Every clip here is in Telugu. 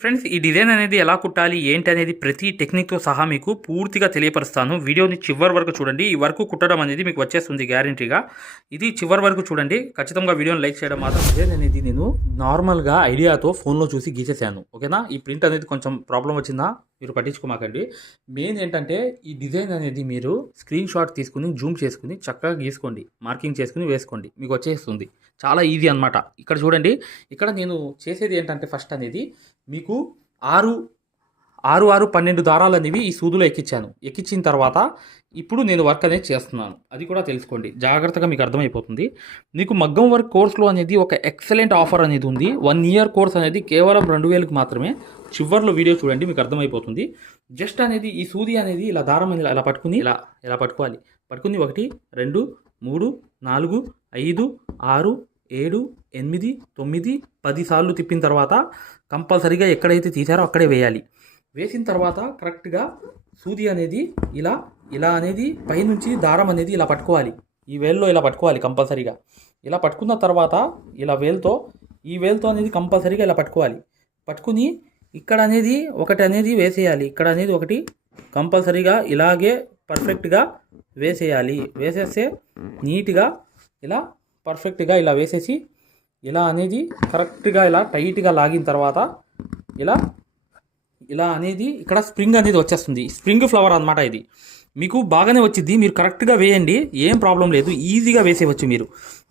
ఫ్రెండ్స్ ఈ డిజైన్ అనేది ఎలా కుట్టాలి ఏంటి అనేది ప్రతి టెక్నిక్తో సహా మీకు పూర్తిగా తెలియపరుస్తాను. వీడియోని చివరి వరకు చూడండి. ఈ వరకు కుట్టడం అనేది మీకు వచ్చేస్తుంది గ్యారంటీగా ఇది చివరి వరకు చూడండి. ఖచ్చితంగా వీడియోని లైక్ చేయడం మాత్రం డిజైన్ అనేది నేను నార్మల్గా ఐడియాతో ఫోన్లో చూసి గీసేసాను. ఓకేనా? ఈ ప్రింట్ అనేది కొంచెం ప్రాబ్లం వచ్చిందా? మీరు పట్టించుకోమాకండి. మెయిన్ ఏంటంటే ఈ డిజైన్ అనేది మీరు స్క్రీన్ షాట్ తీసుకుని జూమ్ చేసుకుని చక్కగా గీసుకోండి. మార్కింగ్ చేసుకుని వేసుకోండి. మీకు వచ్చేస్తుంది. చాలా ఈజీ అన్నమాట. ఇక్కడ చూడండి. ఇక్కడ నేను చేసేది ఏంటంటే ఫస్ట్ అనేది మీకు ఆరు ఆరు ఆరు పన్నెండు దారాలు అనేవి ఈ సూదులో ఎక్కించాను ఎక్కించిన తర్వాత ఇప్పుడు నేను వర్క్ అనేది చేస్తున్నాను. అది కూడా తెలుసుకోండి. జాగ్రత్తగా మీకు అర్థమైపోతుంది. మీకు మగ్గం వర్క్ కోర్సులో అనేది ఒక ఎక్సలెంట్ ఆఫర్ అనేది ఉంది. వన్ ఇయర్ కోర్స్ అనేది కేవలం రెండు వేలకు మాత్రమే. చివర్లో వీడియో చూడండి మీకు అర్థమైపోతుంది. జస్ట్ అనేది ఈ సూది అనేది ఇలా దారం అనేది ఇలా పట్టుకుని ఇలా ఇలా పట్టుకోవాలి. పట్టుకుని ఒకటి రెండు మూడు నాలుగు ఐదు ఆరు ఏడు ఎనిమిది తొమ్మిది పది సార్లు తిప్పిన తర్వాత కంపల్సరీగా ఎక్కడైతే తీసారో అక్కడే వేయాలి. వేసిన తర్వాత కరెక్ట్గా సూది అనేది ఇలా ఇలా అనేది పైనుంచి దారం అనేది ఇలా పట్టుకోవాలి. ఈ వేల్లో ఇలా పట్టుకోవాలి కంపల్సరీగా. ఇలా పట్టుకున్న తర్వాత ఇలా వేల్తో ఈ వేల్తో అనేది కంపల్సరీగా ఇలా పట్టుకోవాలి. పట్టుకుని ఇక్కడ అనేది ఒకటి అనేది వేసేయాలి. ఇక్కడ అనేది ఒకటి కంపల్సరీగా ఇలాగే పర్ఫెక్ట్గా వేసేయాలి. వేసేస్తే నీట్గా ఇలా పర్ఫెక్ట్గా ఇలా వేసేసి ఇలా అనేది కరెక్ట్గా ఇలా టైట్గా లాగిన తర్వాత ఇలా ఇలా అనేది ఇక్కడ స్ప్రింగ్ అనేది వచ్చేస్తుంది. స్ప్రింగ్ ఫ్లవర్ అన్నమాట ఇది. మీకు బాగానే వచ్చింది మీరు కరెక్ట్గా వేయండి ఏం ప్రాబ్లం లేదు ఈజీగా వేసేవచ్చు మీరు.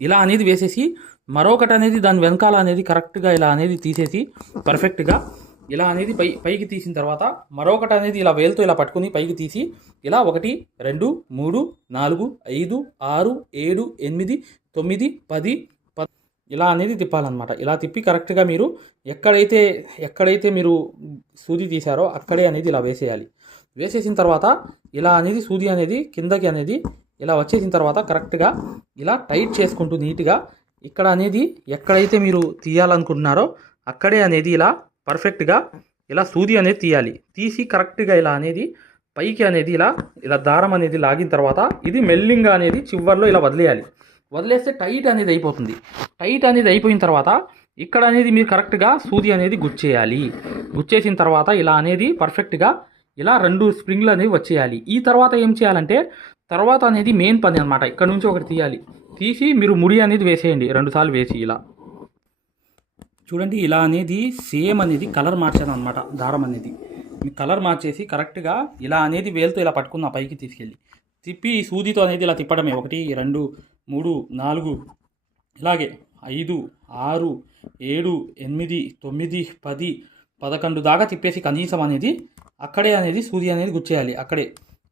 ఇలా అనేది వేసేసి మరొకటి అనేది దాని వెనకాల అనేది కరెక్ట్గా ఇలా అనేది తీసేసి పర్ఫెక్ట్గా ఇలా అనేది పై పైకి తీసిన తర్వాత మరొకటి అనేది ఇలా వేలుతో ఇలా పట్టుకుని పైకి తీసి ఇలా ఒకటి రెండు మూడు నాలుగు ఐదు ఆరు ఏడు ఎనిమిది తొమ్మిది పది ప ఇలా అనేది తిప్పాలన్నమాట. ఇలా తిప్పి కరెక్ట్గా మీరు ఎక్కడైతే ఎక్కడైతే మీరు సూది తీశారో అక్కడే అనేది ఇలా వేసేయాలి. వేసేసిన తర్వాత ఇలా అనేది సూది అనేది కిందకి అనేది ఇలా వచ్చేసిన తర్వాత కరెక్ట్గా ఇలా టైట్ చేసుకుంటూ నీట్గా ఇక్కడ అనేది ఎక్కడైతే మీరు తీయాలనుకుంటున్నారో అక్కడే అనేది ఇలా పర్ఫెక్ట్గా ఇలా సూది అనేది తీయాలి. తీసి కరెక్ట్గా ఇలా అనేది పైకి అనేది ఇలా ఇలా దారం అనేది లాగిన తర్వాత ఇది మెల్లింగా అనేది చివర్లో ఇలా వదిలేయాలి. వదిలేస్తే టైట్ అనేది అయిపోతుంది. టైట్ అనేది అయిపోయిన తర్వాత ఇక్కడ అనేది మీరు కరెక్ట్గా సూది అనేది గుచ్చేయాలి. గుచ్చేసిన తర్వాత ఇలా అనేది పర్ఫెక్ట్గా ఇలా రెండు స్ప్రింగ్లు అనేవి వచ్చేయాలి. ఈ తర్వాత ఏం చేయాలంటే తర్వాత అనేది మెయిన్ పని అనమాట ఇక్కడ నుంచి ఒకటి తీయాలి. తీసి మీరు ముడి అనేది వేసేయండి. రెండుసార్లు వేసి ఇలా. చూడండి ఇలా అనేది సేమ్ అనేది కలర్ మార్చాను అనమాట దారం అనేది. మీ కలర్ మార్చేసి కరెక్ట్గా ఇలా అనేది వేలుతో ఇలా పట్టుకున్న పైకి తీసుకెళ్ళి. తిప్పి సూదితో అనేది ఇలా తిప్పడమే. ఒకటి రెండు మూడు నాలుగు ఇలాగే ఐదు ఆరు ఏడు ఎనిమిది తొమ్మిది పది పదకొండు దాకా తిప్పేసి కనీసం అనేది అక్కడే అనేది సూది అనేది గుచ్చేయాలి. అక్కడే.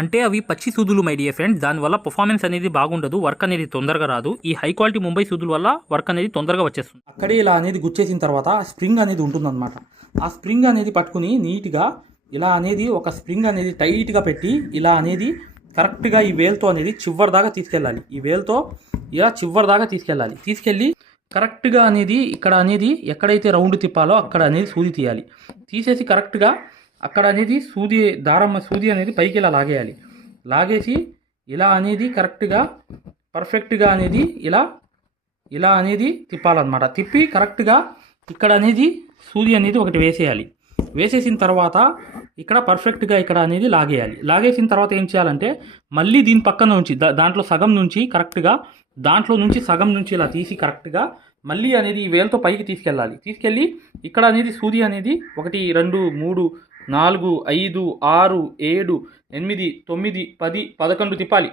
అంటే అవి పచ్చి సూదులు మై డియర్ ఫ్రెండ్స్ దానివల్ల పర్ఫార్మెన్స్ అనేది బాగుండదు వర్క్ అనేది తొందరగా రాదు. ఈ హై క్వాలిటీ ముంబై సూదుల వల్ల వర్క్ అనేది తొందరగా వచ్చేస్తుంది. అక్కడే ఇలా అనేది గుచ్చేసిన తర్వాత స్ప్రింగ్ అనేది ఉంటుందన్నమాట. ఆ స్ప్రింగ్ అనేది పట్టుకుని నీట్గా ఇలా అనేది ఒక స్ప్రింగ్ అనేది టైట్గా పెట్టి ఇలా అనేది కరెక్ట్గా ఈ వేల్తో అనేది చివరి దాకా తీసుకెళ్ళాలి. ఈ వేల్తో ఇలా చివరి దాకా తీసుకెళ్ళాలి. తీసుకెళ్ళి కరెక్ట్గా అనేది ఇక్కడ అనేది ఎక్కడైతే రౌండ్ తిప్పాలో అక్కడ అనేది సూది తీయాలి. తీసేసి కరెక్ట్గా అక్కడ అనేది సూది దారం సూది అనేది పైకి ఇలా లాగేయాలి. లాగేసి ఇలా అనేది కరెక్ట్గా పర్ఫెక్ట్గా అనేది ఇలా ఇలా అనేది తిప్పాలన్నమాట. తిప్పి కరెక్ట్గా ఇక్కడ అనేది సూది అనేది ఒకటి వేసేయాలి. వేసేసిన తర్వాత ఇక్కడ పర్ఫెక్ట్గా ఇక్కడ అనేది లాగేయాలి. లాగేసిన తర్వాత ఏం చేయాలంటే మళ్ళీ దీని పక్కన నుంచి దాంట్లో సగం నుంచి కరెక్ట్గా దాంట్లో నుంచి సగం నుంచి ఇలా తీసి కరెక్ట్గా మళ్ళీ అనేది ఈ వేలతో పైకి తీసుకెళ్ళాలి. తీసుకెళ్ళి ఇక్కడ అనేది సూది అనేది ఒకటి రెండు మూడు నాలుగు ఐదు ఆరు ఏడు ఎనిమిది తొమ్మిది పది పదకొండు తిప్పాలి.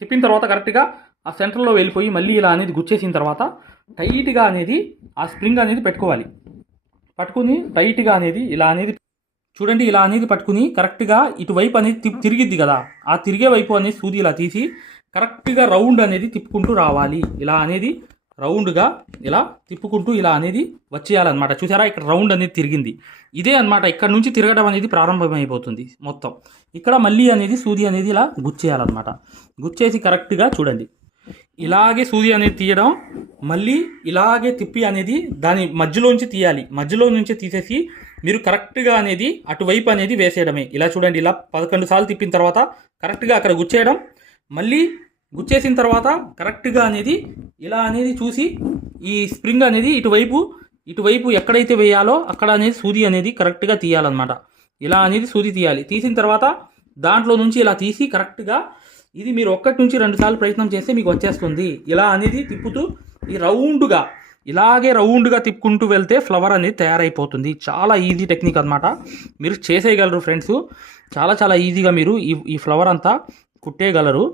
తిప్పిన తర్వాత కరెక్ట్గా ఆ సెంటర్లో వెళ్ళిపోయి మళ్ళీ ఇలా అనేది గుచ్చేసిన తర్వాత టైట్గా అనేది ఆ స్ప్రింగ్ అనేది పెట్టుకోవాలి. పట్టుకుని టైట్గా అనేది ఇలా అనేది చూడండి ఇలా అనేది పట్టుకుని కరెక్ట్గా ఇటువైపు అనేది తిరిగిద్ది కదా. ఆ తిరిగే వైపు అనేది సూది ఇలా తీసి కరెక్ట్గా రౌండ్ అనేది తిప్పుకుంటూ రావాలి. ఇలా అనేది రౌండ్గా ఇలా తిప్పుకుంటూ ఇలా అనేది వచ్చేయాలన్నమాట. చూసారా? ఇక్కడ రౌండ్ అనేది తిరిగింది. ఇదే అనమాట ఇక్కడ నుంచి తిరగడం అనేది ప్రారంభమైపోతుంది మొత్తం. ఇక్కడ మళ్ళీ అనేది సూది అనేది ఇలా గుచ్చేయాలన్నమాట. గుచ్చేసి కరెక్ట్గా చూడండి. ఇలాగే సూది అనేది తీయడం మళ్ళీ ఇలాగే తిప్పి అనేది దాని మధ్యలోంచి తీయాలి. మధ్యలో నుంచి తీసేసి మీరు కరెక్ట్గా అనేది అటువైపు అనేది వేసేయడమే. ఇలా చూడండి. ఇలా పదకొండు సార్లు తిప్పిన తర్వాత కరెక్ట్గా అక్కడ గుచ్చేయడం మళ్ళీ గుచ్చేసిన తర్వాత కరెక్ట్గా అనేది ఇలా అనేది చూసి ఈ స్ప్రింగ్ అనేది ఇటువైపు ఇటువైపు ఎక్కడైతే వేయాలో అక్కడ అనేది సూది అనేది కరెక్ట్గా తీయాలన్నమాట. ఇలా అనేది సూది తీయాలి. తీసిన తర్వాత దాంట్లో నుంచి ఇలా తీసి కరెక్ట్గా ఇది మీరు ఒక్కటి నుంచి రెండు సార్లు ప్రయత్నం చేస్తే మీకు వచ్చేస్తుంది. ఇలా అనేది తిప్పుతూ ఈ రౌండ్గా ఇలాగే రౌండ్గా తిప్పుకుంటూ వెళ్తే ఫ్లవర్ అనేది తయారైపోతుంది. చాలా ఈజీ టెక్నిక్ అనమాట మీరు చేసేయగలరు ఫ్రెండ్స్. చాలా చాలా ఈజీగా మీరు ఈ ఈ ఫ్లవర్ అంతా కుట్టేయగలరు.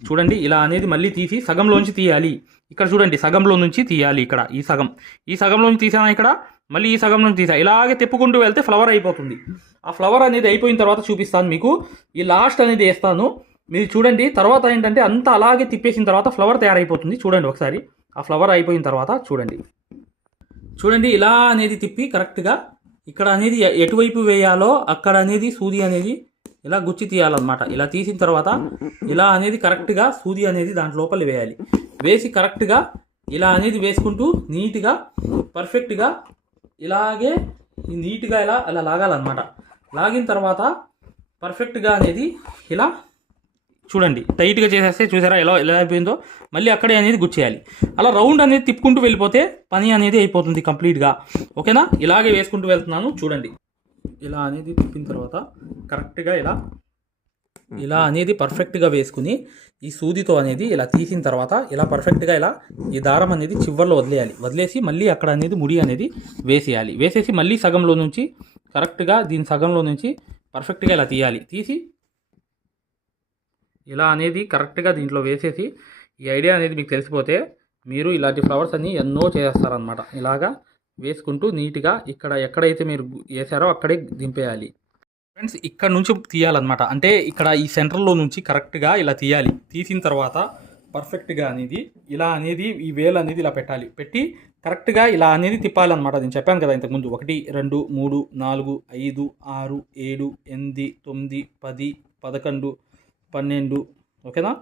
చూడండి ఇలా అనేది మళ్ళీ తీసి సగంలోంచి తీయాలి. ఇక్కడ చూడండి సగంలో నుంచి తీయాలి ఇక్కడ ఈ సగం. ఈ సగంలోంచి తీసాను తీసానా ఇక్కడ? మళ్ళీ ఈ సగం నుంచి తీసా. ఇలాగే తిప్పుకుంటూ వెళ్తే ఫ్లవర్ అయిపోతుంది. ఆ ఫ్లవర్ అనేది అయిపోయిన తర్వాత చూపిస్తాను మీకు. ఈ లాస్ట్ అనేది వేస్తాను. మీరు చూడండి తర్వాత ఏంటంటే అంతా అలాగే తిప్పేసిన తర్వాత ఫ్లవర్ తయారైపోతుంది. చూడండి ఒకసారి. ఆ ఫ్లవర్ అయిపోయిన తర్వాత చూడండి. చూడండి ఇలా అనేది తిప్పి కరెక్ట్గా ఇక్కడ అనేది ఎ- ఎటువైపు వేయాలో అక్కడ అనేది సూది అనేది ఇలా గుచ్చి తీయాలన్నమాట. ఇలా తీసిన తర్వాత ఇలా అనేది కరెక్ట్గా సూది అనేది దాంట్ లోపల వేయాలి. వేసి కరెక్ట్గా ఇలా అనేది వేసుకుంటూ నీట్గా పర్ఫెక్ట్గా ఇలాగే నీట్గా ఇలా అలా లాగాలన్నమాట. లాగిన తర్వాత పర్ఫెక్ట్గా అనేది ఇలా చూడండి. టైట్గా చేసేస్తే చూసారా ఎలా ఎలా అయిపోయిందో? మళ్ళీ అక్కడే అనేది గుచ్చేయాలి. అలా రౌండ్ అనేది తిప్పుకుంటూ వెళ్ళిపోతే పని అనేది అయిపోతుంది కంప్లీట్గా. ఓకేనా? ఇలాగే వేసుకుంటూ వెళ్తున్నాను. చూడండి. ఇలా అనేది తిప్పిన తర్వాత కరెక్ట్గా ఇలా ఇలా అనేది పర్ఫెక్ట్గా వేసుకుని ఈ సూదితో అనేది ఇలా తీసిన తర్వాత ఇలా పర్ఫెక్ట్గా ఇలా ఈ దారం అనేది చివర్లో వదిలేయాలి. వదిలేసి మళ్ళీ అక్కడ అనేది ముడి అనేది వేసేయాలి. వేసేసి మళ్ళీ సగంలో నుంచి కరెక్ట్గా దీని సగంలో నుంచి పర్ఫెక్ట్గా ఇలా తీయాలి. తీసి ఇలా అనేది కరెక్ట్గా దీంట్లో వేసేసి ఈ ఐడియా అనేది మీకు తెలిసిపోతే మీరు ఇలాంటి ఫ్లవర్స్ అన్ని ఎన్నో చేస్తారనమాట ఇలాగా వేసుకుంటూ నీట్గా ఇక్కడ ఎక్కడైతే మీరు వేసారో అక్కడే దింపేయాలి. ఫ్రెండ్స్ ఇక్కడ నుంచి తీయాలన్నమాట. అంటే ఇక్కడ ఈ సెంటర్లో నుంచి కరెక్ట్గా ఇలా తీయాలి. తీసిన తర్వాత పర్ఫెక్ట్గా అనేది ఇలా అనేది ఈ వేలు అనేది ఇలా పెట్టాలి. పెట్టి కరెక్ట్గా ఇలా అనేది తిప్పాలన్నమాట. నేను చెప్పాను కదా ఇంతకుముందు. ఒకటి రెండు మూడు నాలుగు ఐదు ఆరు ఏడు ఎనిమిది తొమ్మిది పది పదకొండు పన్నెండు ఓకేనా?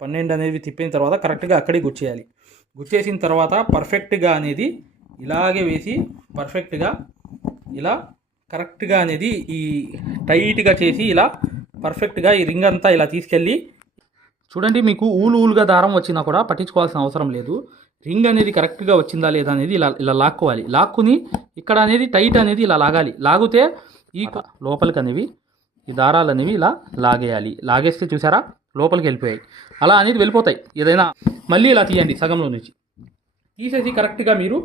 పన్నెండు అనేది తిప్పిన తర్వాత కరెక్ట్గా అక్కడే గుచ్చేయాలి. గుచ్చేసిన తర్వాత పర్ఫెక్ట్గా అనేది ఇలాగే వేసి పర్ఫెక్ట్గా ఇలా కరెక్ట్గా అనేది ఈ టైట్గా చేసి ఇలా పర్ఫెక్ట్గా ఈ రింగ్ అంతా ఇలా తీసుకెళ్ళి చూడండి మీకు ఊలు ఊలుగా దారం వచ్చినా కూడా పట్టించుకోవాల్సిన అవసరం లేదు. రింగ్ అనేది కరెక్ట్గా వచ్చిందా లేదా అనేది ఇలా ఇలా లాక్కోవాలి. లాక్కుని ఇక్కడ అనేది టైట్ అనేది ఇలా లాగాలి. లాగితే ఈ లోపలికి అనేవి ఈ దారాలు అనేవి ఇలా లాగేయాలి. లాగేస్తే చూసారా? లోపలికి వెళ్ళిపోయాయి. అలా అనేది వెళ్ళిపోతాయి. ఏదైనా మళ్ళీ ఇలా తీయండి సగంలో నుంచి. తీసేసి కరెక్ట్గా మీరు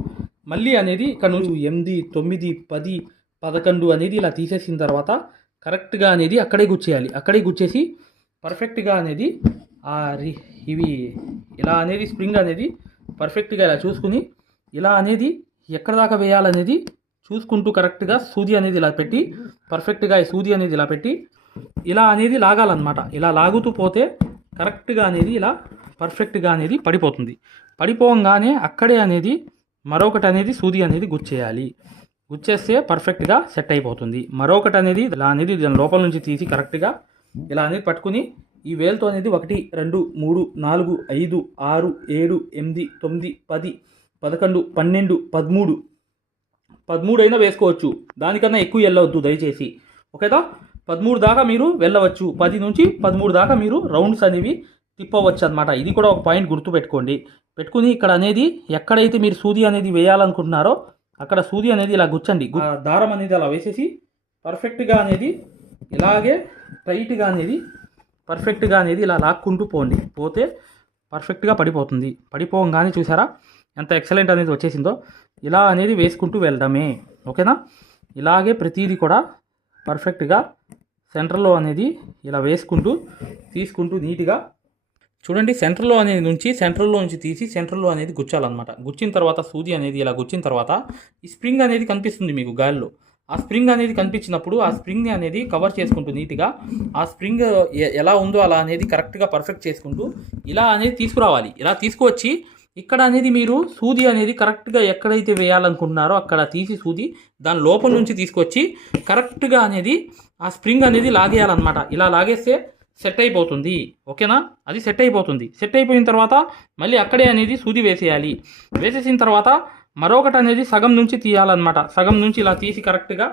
మళ్ళీ అనేది ఇక్కడ నుంచి ఎనిమిది తొమ్మిది పది పదకొండు అనేది ఇలా తీసేసిన తర్వాత కరెక్ట్గా అనేది అక్కడే గుచ్చేయాలి. అక్కడే గుచ్చేసి పర్ఫెక్ట్గా అనేది ఆ రి ఇవి ఇలా అనేది స్ప్రింగ్ అనేది పర్ఫెక్ట్గా ఇలా చూసుకుని ఇలా అనేది ఎక్కడ దాకా వేయాలనేది చూసుకుంటూ కరెక్ట్గా సూది అనేది ఇలా పెట్టి పర్ఫెక్ట్గా ఈ సూది అనేది ఇలా పెట్టి ఇలా అనేది లాగాలన్నమాట. ఇలా లాగుతూ పోతే కరెక్ట్గా అనేది ఇలా పర్ఫెక్ట్గా అనేది పడిపోతుంది. పడిపోగానే అక్కడే అనేది మరొకటి అనేది సూది అనేది గుచ్చేయాలి. గుచ్చేస్తే పర్ఫెక్ట్గా సెట్ అయిపోతుంది. మరొకటి అనేది ఇలా అనేది దాని లోపల నుంచి తీసి కరెక్ట్గా ఇలా అనేది పట్టుకుని ఈ వేలుతో అనేది ఒకటి రెండు మూడు నాలుగు ఐదు ఆరు ఏడు ఎనిమిది తొమ్మిది పది పదకొండు పన్నెండు పదమూడు. పదమూడు అయినా వేసుకోవచ్చు. దానికన్నా ఎక్కువ వెళ్ళవద్దు దయచేసి. ఓకేదా పదమూడు దాకా మీరు వెళ్ళవచ్చు. పది నుంచి పదమూడు దాకా మీరు రౌండ్స్ అనేవి తిప్పవచ్చు అనమాట ఇది కూడా ఒక పాయింట్ గుర్తు పెట్టుకోండి పెట్టుకుని ఇక్కడ అనేది ఎక్కడైతే మీరు సూది అనేది వేయాలనుకుంటున్నారో అక్కడ సూది అనేది ఇలా గుచ్చండి. దారం అనేది అలా వేసేసి పర్ఫెక్ట్గా అనేది ఇలాగే టైట్గా అనేది పర్ఫెక్ట్గా అనేది ఇలా లాక్కుంటూ పోండి. పోతే పర్ఫెక్ట్గా పడిపోతుంది. పడిపోగానే చూసారా ఎంత ఎక్సలెంట్ అనేది వచ్చేసిందో. ఇలా అనేది వేసుకుంటూ వెళ్ళడమే ఓకేనా? ఇలాగే ప్రతిదీ కూడా పర్ఫెక్ట్గా సెంటర్లో అనేది ఇలా వేసుకుంటూ తీసుకుంటూ నీట్గా చూడండి సెంటర్లో అనేది నుంచి సెంటర్లో నుంచి తీసి సెంటర్లో అనేది గుచ్చాలన్నమాట. గుచ్చిన తర్వాత సూది అనేది ఇలా గుచ్చిన తర్వాత ఈ స్ప్రింగ్ అనేది కనిపిస్తుంది మీకు గాలిలో. ఆ స్ప్రింగ్ అనేది కనిపించినప్పుడు ఆ స్ప్రింగ్ అనేది కవర్ చేసుకుంటూ నీట్గా ఆ స్ప్రింగ్ ఎలా ఉందో అలా అనేది కరెక్ట్గా పర్ఫెక్ట్ చేసుకుంటూ ఇలా అనేది తీసుకురావాలి. ఇలా తీసుకువచ్చి ఇక్కడ అనేది మీరు సూది అనేది కరెక్ట్గా ఎక్కడైతే వేయాలనుకుంటున్నారో అక్కడ తీసి సూది దాని లోపల నుంచి తీసుకొచ్చి కరెక్ట్గా అనేది ఆ స్ప్రింగ్ అనేది లాగేయాలన్నమాట. ఇలా లాగేస్తే సెట్ అయిపోతుంది. ఓకేనా? అది సెట్ అయిపోతుంది. సెట్ అయిపోయిన తర్వాత మళ్ళీ అక్కడే అనేది సూది వేసేయాలి. వేసేసిన తర్వాత మరొకటి అనేది సగం నుంచి తీయాలన్నమాట. సగం నుంచి ఇలా తీసి కరెక్ట్గా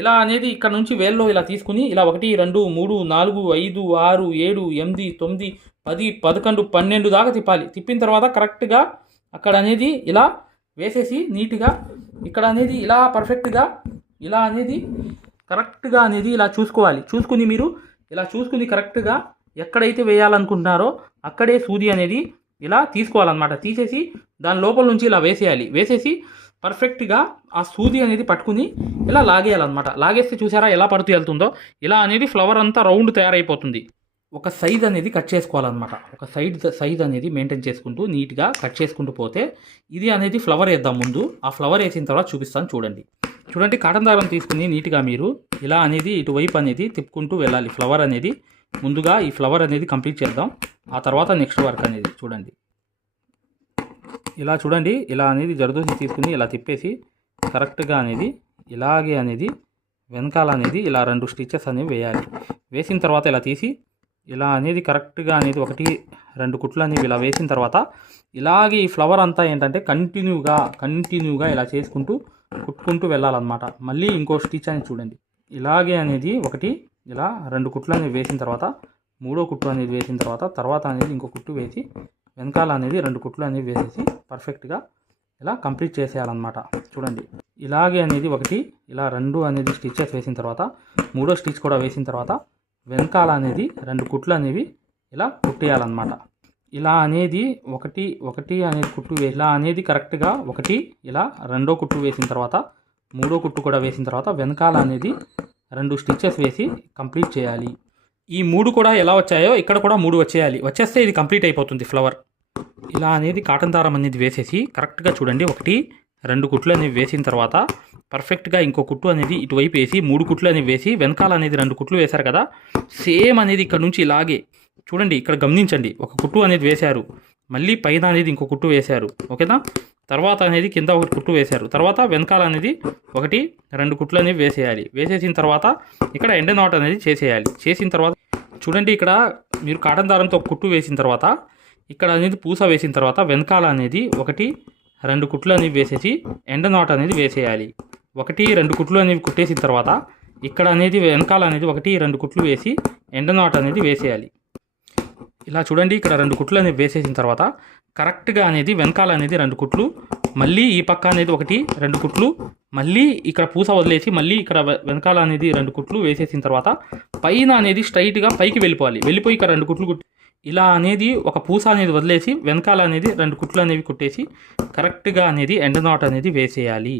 ఇలా అనేది ఇక్కడ నుంచి వేల్లో ఇలా తీసుకుని ఇలా ఒకటి రెండు మూడు నాలుగు ఐదు ఆరు ఏడు ఎనిమిది తొమ్మిది పది పదకొండు పన్నెండు దాకా తిప్పాలి. తిప్పిన తర్వాత కరెక్ట్గా అక్కడ అనేది ఇలా వేసేసి నీట్గా ఇక్కడ అనేది ఇలా పర్ఫెక్ట్గా ఇలా అనేది కరెక్ట్గా అనేది ఇలా చూసుకోవాలి. చూసుకుని మీరు ఇలా చూసుకుని కరెక్ట్గా ఎక్కడైతే వేయాలనుకుంటున్నారో అక్కడే సూది అనేది ఇలా తీసుకోవాలన్నమాట. తీసేసి దాని లోపల నుంచి ఇలా వేసేయాలి. వేసేసి పర్ఫెక్ట్గా ఆ సూది అనేది పట్టుకుని ఇలా లాగేయాలన్నమాట. లాగేస్తే చూసారా ఎలా పడుతూ వెళ్తుందో? ఇలా అనేది ఫ్లవర్ అంతా రౌండ్ తయారైపోతుంది. ఒక సైజ్ అనేది కట్ చేసుకోవాలన్నమాట. ఒక సైడ్ సైజ్ అనేది మెయింటైన్ చేసుకుంటూ నీట్గా కట్ చేసుకుంటూ పోతే ఇది అనేది ఫ్లవర్ వేద్దాం ముందు. ఆ ఫ్లవర్ వేసిన తర్వాత చూపిస్తాను చూడండి. చూడండి కాటన్ దారం తీసుకుని నీట్గా మీరు ఇలా అనేది ఇటువైపు అనేది తిప్పుకుంటూ వెళ్ళాలి. ఫ్లవర్ అనేది ముందుగా ఈ ఫ్లవర్ అనేది కంప్లీట్ చేద్దాం. ఆ తర్వాత నెక్స్ట్ వర్క్ అనేది చూడండి. ఇలా చూడండి ఇలా అనేది జరదోసి తీసుకుని ఇలా తిప్పేసి కరెక్ట్గా అనేది ఇలాగే అనేది వెనకాల అనేది ఇలా రెండు స్టిచెస్ అనేవి వేయాలి. వేసిన తర్వాత ఇలా తీసి ఇలా అనేది కరెక్ట్గా అనేది ఒకటి రెండు కుట్లు అనేవి ఇలా వేసిన తర్వాత ఇలాగే ఈ ఫ్లవర్ అంతా ఏంటంటే కంటిన్యూగా కంటిన్యూగా ఇలా చేసుకుంటూ కుట్టుకుంటూ వెళ్ళాలన్నమాట. మళ్ళీ ఇంకో స్టిచ్ అనేది చూడండి. ఇలాగే అనేది ఒకటి ఇలా రెండు కుట్లు అనేది వేసిన తర్వాత మూడో కుట్టు అనేది వేసిన తర్వాత తర్వాత అనేది ఇంకో కుట్టు వేసి వెనకాల అనేది రెండు కుట్లు అనేవి వేసేసి పర్ఫెక్ట్గా ఇలా కంప్లీట్ చేసేయాలన్నమాట. చూడండి. ఇలాగే అనేది ఒకటి ఇలా రెండు అనేది స్టిచెస్ వేసిన తర్వాత మూడో స్టిచ్ కూడా వేసిన తర్వాత వెనకాల అనేది రెండు కుట్లు అనేవి ఇలా కుట్టేయాలన్నమాట. ఇలా అనేది ఒకటి ఒకటి అనేది కుట్టు ఇలా అనేది కరెక్ట్గా ఒకటి ఇలా రెండో కుట్టు వేసిన తర్వాత మూడో కుట్టు కూడా వేసిన తర్వాత వెనకాల అనేది రెండు స్టిచ్చెస్ వేసి కంప్లీట్ చేయాలి. ఈ మూడు కూడా ఎలా వచ్చాయో ఇక్కడ కూడా మూడు వచ్చేయాలి. వచ్చేస్తే ఇది కంప్లీట్ అయిపోతుంది ఫ్లవర్. ఇలా అనేది కాటన్ దారం అనేది వేసేసి కరెక్ట్గా చూడండి. ఒకటి రెండు కుట్లు అనేవి వేసిన తర్వాత పర్ఫెక్ట్గా ఇంకో కుట్టు అనేది ఇటువైపు వేసి మూడు కుట్లు అనేవి వేసి వెనకాల అనేది రెండు కుట్లు వేశారు కదా. సేమ్ అనేది ఇక్కడ నుంచి ఇలాగే చూడండి ఇక్కడ గమనించండి ఒక కుట్టు అనేది వేశారు. మళ్ళీ పైన అనేది ఇంకో కుట్టు వేశారు. ఓకేనా? తర్వాత అనేది కింద ఒకటి కుట్టు వేశారు. తర్వాత వెనకాల అనేది ఒకటి రెండు కుట్లు అనేవి వేసేయాలి. వేసేసిన తర్వాత ఇక్కడ ఎండ నాట్ అనేది చేసేయాలి. చేసిన తర్వాత చూడండి ఇక్కడ మీరు కాటన్ దారంతో ఒక కుట్టు వేసిన తర్వాత ఇక్కడ అనేది పూస వేసిన తర్వాత వెనకాల అనేది ఒకటి రెండు కుట్లు అనేవి వేసేసి ఎండ నాట్ అనేది వేసేయాలి. ఒకటి రెండు కుట్లు అనేవి కుట్టేసిన తర్వాత ఇక్కడ అనేది వెనకాల అనేది ఒకటి రెండు కుట్లు వేసి ఎండ నాట్ అనేది వేసేయాలి. ఇలా చూడండి ఇక్కడ రెండు కుట్లు అనేవి వేసేసిన తర్వాత కరెక్ట్గా అనేది వెనకాల అనేది రెండు కుట్లు మళ్ళీ ఈ పక్క అనేది ఒకటి రెండు కుట్లు మళ్ళీ ఇక్కడ పూస వదిలేసి మళ్ళీ ఇక్కడ వెనకాల అనేది రెండు కుట్లు వేసేసిన తర్వాత పైన అనేది స్ట్రైట్గా పైకి వెళ్ళిపోవాలి. వెళ్ళిపోయి ఇక్కడ రెండు కుట్లు కుట్టి ఇలా అనేది ఒక పూస అనేది వదిలేసి వెనకాల అనేది రెండు కుట్లు అనేవి కుట్టేసి కరెక్ట్గా అనేది ఎండ నాట్ అనేది వేసేయాలి.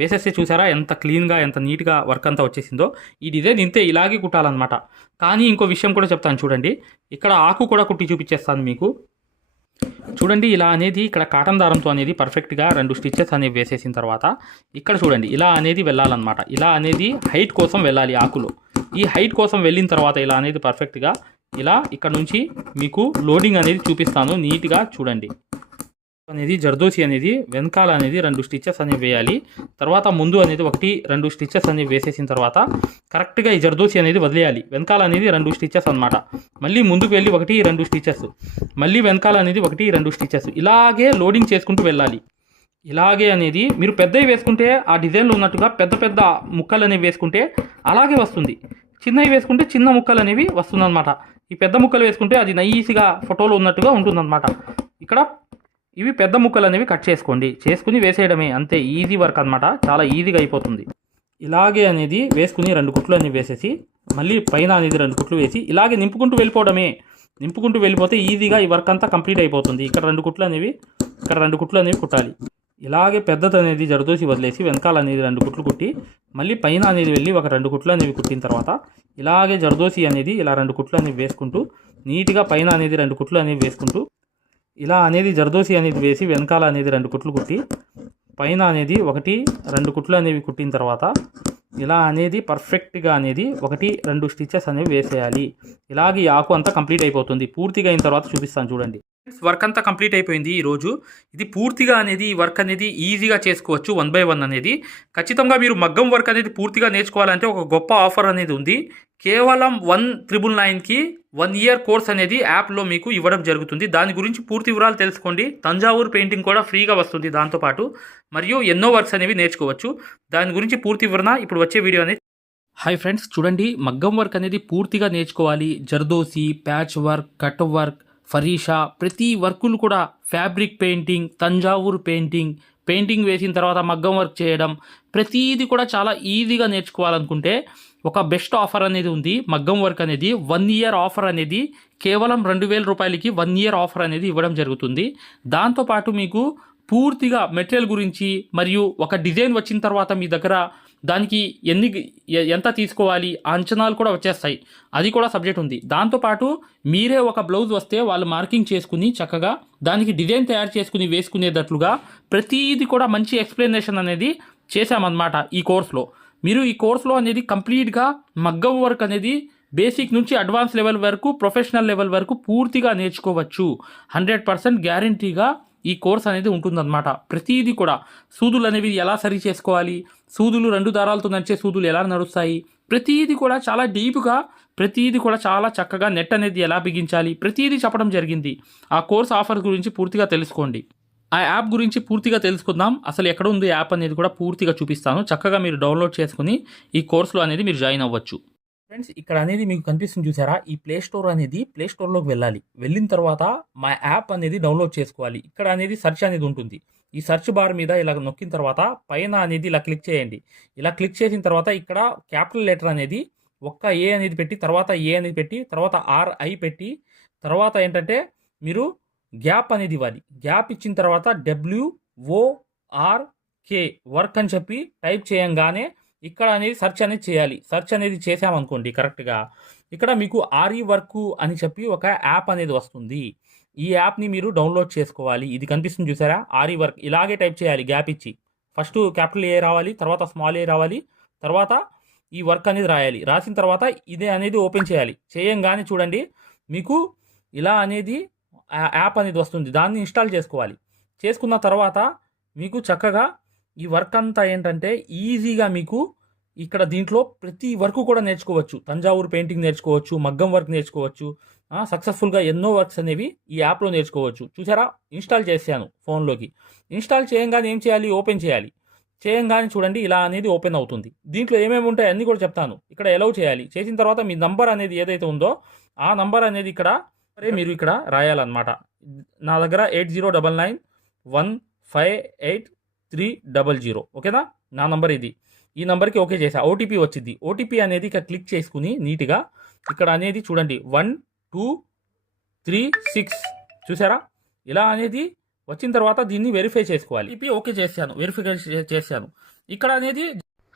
వేసేస్తే చూసారా ఎంత క్లీన్గా ఎంత నీట్గా వర్క్ అంతా వచ్చేసిందో. ఈ డిజైన్ ఇంతే ఇలాగే కుట్టాలన్నమాట. కానీ ఇంకో విషయం కూడా చెప్తాను చూడండి. ఇక్కడ ఆకు కూడా కుట్టి చూపించేస్తాను మీకు. చూడండి ఇలా అనేది ఇక్కడ కాటన్ దారంతో అనేది పర్ఫెక్ట్గా రెండు స్టిచ్చెస్ అనేవి వేసేసిన తర్వాత ఇక్కడ చూడండి ఇలా అనేది వెళ్ళాలన్నమాట. ఇలా అనేది హైట్ కోసం వెళ్ళాలి ఆకులు. ఈ హైట్ కోసం వెళ్ళిన తర్వాత ఇలా అనేది పర్ఫెక్ట్గా ఇలా ఇక్కడ నుంచి మీకు లోడింగ్ అనేది చూపిస్తాను నీట్గా చూడండి. అనేది జర్దోసి అనేది వెనకాల అనేది రెండు స్టిచెస్ అనేవి వేయాలి. తర్వాత ముందు అనేది ఒకటి రెండు స్టిచెస్ అనేవి వేసేసిన తర్వాత కరెక్ట్గా ఈ జర్దోసి అనేది వదిలేయాలి. వెనకాల అనేది రెండు స్టిచెస్ అనమాట మళ్ళీ ముందుకు వెళ్ళి ఒకటి రెండు స్టిచెస్ మళ్ళీ వెనకాల అనేది ఒకటి రెండు స్టిచెస్ ఇలాగే లోడింగ్ చేసుకుంటూ వెళ్ళాలి. ఇలాగే అనేది మీరు పెద్దవి వేసుకుంటే ఆ డిజైన్లో ఉన్నట్టుగా పెద్ద పెద్ద ముక్కలు అనేవి వేసుకుంటే అలాగే వస్తుంది. చిన్నవి వేసుకుంటే చిన్న ముక్కలు అనేవి వస్తుందన్నమాట. ఈ పెద్ద ముక్కలు వేసుకుంటే అది నైస్గా ఫోటోలో ఉన్నట్టుగా ఉంటుందన్నమాట. ఇక్కడ ఇవి పెద్ద ముక్కలు అనేవి కట్ చేసుకోండి. చేసుకుని వేసేయడమే. అంతే ఈజీ వర్క్ అన్నమాట. చాలా ఈజీగా అయిపోతుంది. ఇలాగే అనేది వేసుకుని రెండు కుట్లు అనేవి వేసేసి మళ్ళీ పైన అనేది రెండు కుట్లు వేసి ఇలాగే నింపుకుంటూ వెళ్ళిపోవడమే. నింపుకుంటూ వెళ్ళిపోతే ఈజీగా ఈ వర్క్ అంతా కంప్లీట్ అయిపోతుంది. ఇక్కడ రెండు కుట్లు అనేవి ఇక్కడ రెండు కుట్లు అనేవి కుట్టాలి. ఇలాగే పెద్దది అనేది జరదోసి వదిలేసి వెనకాల అనేది రెండు కుట్లు కుట్టి మళ్ళీ పైన అనేది వెళ్ళి ఒక రెండు కుట్లు అనేవి కుట్టిన తర్వాత ఇలాగే జరదోసి అనేది ఇలా రెండు కుట్లు అనేవి వేసుకుంటూ నీట్గా పైన అనేది రెండు కుట్లు అనేవి వేసుకుంటూ ఇలా అనేది జర్దోసి అనేది వేసి వెనకాల అనేది రెండు కుట్లు కుట్టి పైన అనేది ఒకటి రెండు కుట్లు అనేవి కుట్టిన తర్వాత ఇలా అనేది పర్ఫెక్ట్గా అనేది ఒకటి రెండు స్టిచెస్ అనేవి వేసేయాలి. ఇలాగే ఆకు అంతా కంప్లీట్ అయిపోతుంది. పూర్తిగా అయిన తర్వాత చూపిస్తాను చూడండి. వర్క్ అంతా కంప్లీట్ అయిపోయింది ఈరోజు ఇది పూర్తిగా అనేది ఈ వర్క్ అనేది ఈజీగా చేసుకోవచ్చు వన్ బై వన్ అనేది. ఖచ్చితంగా మీరు మగ్గం వర్క్ అనేది పూర్తిగా నేర్చుకోవాలంటే ఒక గొప్ప ఆఫర్ అనేది ఉంది. కేవలం వన్ త్రిబుల్ నైన్కి వన్ ఇయర్ కోర్స్ అనేది యాప్లో మీకు ఇవ్వడం జరుగుతుంది. దాని గురించి పూర్తి వివరాలు తెలుసుకోండి. తంజావూరు పెయింటింగ్ కూడా ఫ్రీగా వస్తుంది దాంతోపాటు మరియు ఎన్నో వర్క్స్ అనేవి నేర్చుకోవచ్చు. దాని గురించి పూర్తి వివరణ ఇప్పుడు వచ్చే వీడియో అనేది హాయ్ ఫ్రెండ్స్ చూడండి. మగ్గం వర్క్ అనేది పూర్తిగా నేర్చుకోవాలి. Zardozi patch work cut work ఫరీషా ప్రతి వర్కులు కూడా fabric painting Thanjavur painting painting వేసిన తర్వాత మగ్గం వర్క్ చేయడం ప్రతిదీ కూడా చాలా ఈజీగా నేర్చుకోవాలనుకుంటే ఒక బెస్ట్ ఆఫర్ అనేది ఉంది మగ్గం వర్క్ అనేది. వన్ ఇయర్ ఆఫర్ అనేది కేవలం రెండు వేల రూపాయలకి వన్ ఇయర్ ఆఫర్ అనేది ఇవ్వడం జరుగుతుంది. దాంతోపాటు మీకు పూర్తిగా మెటీరియల్ గురించి మరియు ఒక డిజైన్ వచ్చిన తర్వాత మీ దగ్గర దానికి ఎన్ని ఎంత తీసుకోవాలి అంచనాలు కూడా వచ్చేస్తాయి. అది కూడా సబ్జెక్ట్ ఉంది. దాంతోపాటు మీరే ఒక బ్లౌజ్ వస్తే వాళ్ళు మార్కింగ్ చేసుకుని చక్కగా దానికి డిజైన్ తయారు చేసుకుని వేసుకునేటట్లుగా ప్రతిదీ కూడా మంచి ఎక్స్ప్లెనేషన్ అనేది చేశామన్నమాట ఈ కోర్సులో. మీరు ఈ కోర్సులో అనేది కంప్లీట్గా మగ్గం వర్క్ అనేది బేసిక్ నుంచి అడ్వాన్స్ లెవెల్ వరకు ప్రొఫెషనల్ లెవెల్ వరకు పూర్తిగా నేర్చుకోవచ్చు. హండ్రెడ్ పర్సెంట్ గ్యారంటీగా ఈ కోర్స్ అనేది ఉంటుందన్నమాట. ప్రతిదీ కూడా సూదులు అనేవి ఎలా సరి చేసుకోవాలి సూదులు రెండు దారాలతో నడిచే సూదులు ఎలా నడుస్తాయి ప్రతిదీ కూడా చాలా డీప్గా ప్రతిదీ కూడా చాలా చక్కగా నెట్ అనేది ఎలా బిగించాలి ప్రతిదీ చెప్పడం జరిగింది. ఆ కోర్స్ ఆఫర్ గురించి పూర్తిగా తెలుసుకోండి. ఆ యాప్ గురించి పూర్తిగా తెలుసుకుందాం. అసలు ఎక్కడ ఉంది యాప్ అనేది కూడా పూర్తిగా చూపిస్తాను. చక్కగా మీరు డౌన్లోడ్ చేసుకుని ఈ కోర్సులో అనేది మీరు జాయిన్ అవ్వచ్చు. ఫ్రెండ్స్ ఇక్కడ అనేది మీకు కనిపిస్తుంది చూసారా? ఈ ప్లే స్టోర్ అనేది ప్లే స్టోర్లోకి వెళ్ళాలి. వెళ్ళిన తర్వాత మా యాప్ అనేది డౌన్లోడ్ చేసుకోవాలి. ఇక్కడ అనేది సెర్చ్ అనేది ఉంటుంది. ఈ సెర్చ్ బార్ మీద ఇలా నొక్కిన తర్వాత పైన అనేది ఇలా క్లిక్ చేయండి. ఇలా క్లిక్ చేసిన తర్వాత ఇక్కడ క్యాపిటల్ లెటర్ అనేది ఒక్క ఏ అనేది పెట్టి తర్వాత ఏ అనేది పెట్టి తర్వాత ఆర్ఐ పెట్టి తర్వాత ఏంటంటే మీరు గ్యాప్ అనేది ఇవ్వాలి. గ్యాప్ ఇచ్చిన తర్వాత W O R K work అని చెప్పి టైప్ చేయంగానే ఇక్కడ అనేది సెర్చ్ అనేది చేయాలి. సెర్చ్ అనేది చేసామనుకోండి కరెక్ట్గా. ఇక్కడ మీకు ఆర్ఈ వర్క్ అని చెప్పి ఒక యాప్ అనేది వస్తుంది. ఈ యాప్ని మీరు డౌన్లోడ్ చేసుకోవాలి. ఇది కనిపిస్తుంది చూసారా? R E work. ఇలాగే టైప్ చేయాలి గ్యాప్ ఇచ్చి. ఫస్ట్ క్యాపిటల్ ఏ రావాలి తర్వాత స్మాల్ ఏ రావాలి తర్వాత ఈ వర్క్ అనేది రాయాలి. రాసిన తర్వాత ఇదే అనేది ఓపెన్ చేయాలి. చేయంగానే చూడండి మీకు ఇలా అనేది యాప్ అనేది వస్తుంది. దాన్ని ఇన్స్టాల్ చేసుకోవాలి. చేసుకున్న తర్వాత మీకు చక్కగా ఈ వర్క్ అంతా ఏంటంటే ఈజీగా మీకు ఇక్కడ దీంట్లో ప్రతి వర్క్ కూడా నేర్చుకోవచ్చు. తంజావూరు పెయింటింగ్ నేర్చుకోవచ్చు మగ్గం వర్క్ నేర్చుకోవచ్చు సక్సెస్ఫుల్గా ఎన్నో వర్క్స్ అనేవి ఈ యాప్లో నేర్చుకోవచ్చు. చూసారా? ఇన్స్టాల్ చేశాను ఫోన్లోకి. ఇన్స్టాల్ చేయంగానే ఏం చేయాలి? ఓపెన్ చేయాలి. చేయంగానే చూడండి ఇలా అనేది ఓపెన్ అవుతుంది. దీంట్లో ఏమేమి ఉంటాయి అన్నీ కూడా చెప్తాను. ఇక్కడ ఎలవ్ చేయాలి. చేసిన తర్వాత మీ నంబర్ అనేది ఏదైతే ఉందో ఆ నంబర్ అనేది ఇక్కడ సరే మీరు ఇక్కడ రాయాలన్నమాట. నా దగ్గర eight zero double nine one five eight three double zero. ఓకేనా? నా నంబర్ ఇది. ఈ నంబర్కి ఓకే చేసా. ఓటీపీ వచ్చింది. ఓటీపీ అనేది ఇక్కడ క్లిక్ చేసుకుని నీట్గా ఇక్కడ అనేది చూడండి. One two three six. చూసారా? ఇలా అనేది వచ్చిన తర్వాత దీన్ని వెరిఫై చేసుకోవాలి. ఓటీపీ ఓకే చేశాను. వెరిఫికేషన్ చేశాను. ఇక్కడ అనేది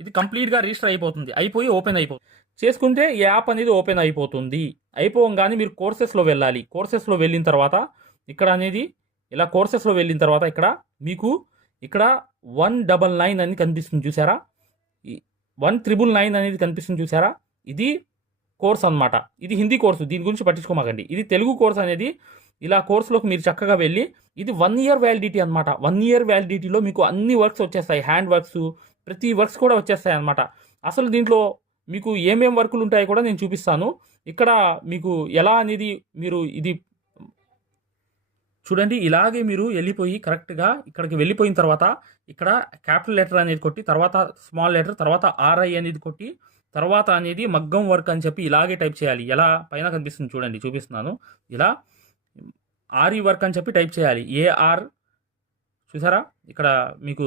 ఇది కంప్లీట్గా రిజిస్టర్ అయిపోతుంది. అయిపోయి ఓపెన్ అయిపోతుంది. చేసుకుంటే ఈ యాప్ అనేది ఓపెన్ అయిపోతుంది. అయిపోగానే మీరు కోర్సెస్లో వెళ్ళాలి. కోర్సెస్లో వెళ్ళిన తర్వాత ఇక్కడ అనేది ఇలా కోర్సెస్లో వెళ్ళిన తర్వాత ఇక్కడ మీకు ఇక్కడ వన్ డబల్ నైన్ అని కనిపిస్తుంది చూసారా? వన్ త్రిబుల్ నైన్ అనేది కనిపిస్తుంది చూసారా? ఇది కోర్స్ అన్నమాట. ఇది హిందీ కోర్సు. దీని గురించి పట్టించుకోమాకండి. ఇది తెలుగు కోర్స్ అనేది ఇలా కోర్సులోకి మీరు చక్కగా వెళ్ళి ఇది వన్ ఇయర్ వ్యాలిడిటీ అనమాట వన్ ఇయర్ వ్యాలిడిటీలో మీకు అన్ని వర్క్స్ వచ్చేస్తాయి. హ్యాండ్ వర్క్స్ ప్రతి వర్క్స్ కూడా వచ్చేస్తాయి అనమాట అసలు దీంట్లో మీకు ఏమేం వర్కులు ఉంటాయో కూడా నేను చూపిస్తాను. ఇక్కడ మీకు ఎలా అనేది మీరు ఇది చూడండి ఇలాగే మీరు వెళ్ళిపోయి కరెక్ట్గా ఇక్కడికి వెళ్ళిపోయిన తర్వాత ఇక్కడ క్యాపిటల్ లెటర్ అనేది కొట్టి తర్వాత స్మాల్ లెటర్ తర్వాత ఆర్ఐ అనేది కొట్టి తర్వాత అనేది మగ్గం వర్క్ అని చెప్పి ఇలాగే టైప్ చేయాలి. ఎలా? పైన కనిపిస్తుంది చూడండి చూపిస్తున్నాను. ఇలా ఆర్ఈ వర్క్ అని చెప్పి టైప్ చేయాలి. ఏఆర్ చూసారా? ఇక్కడ మీకు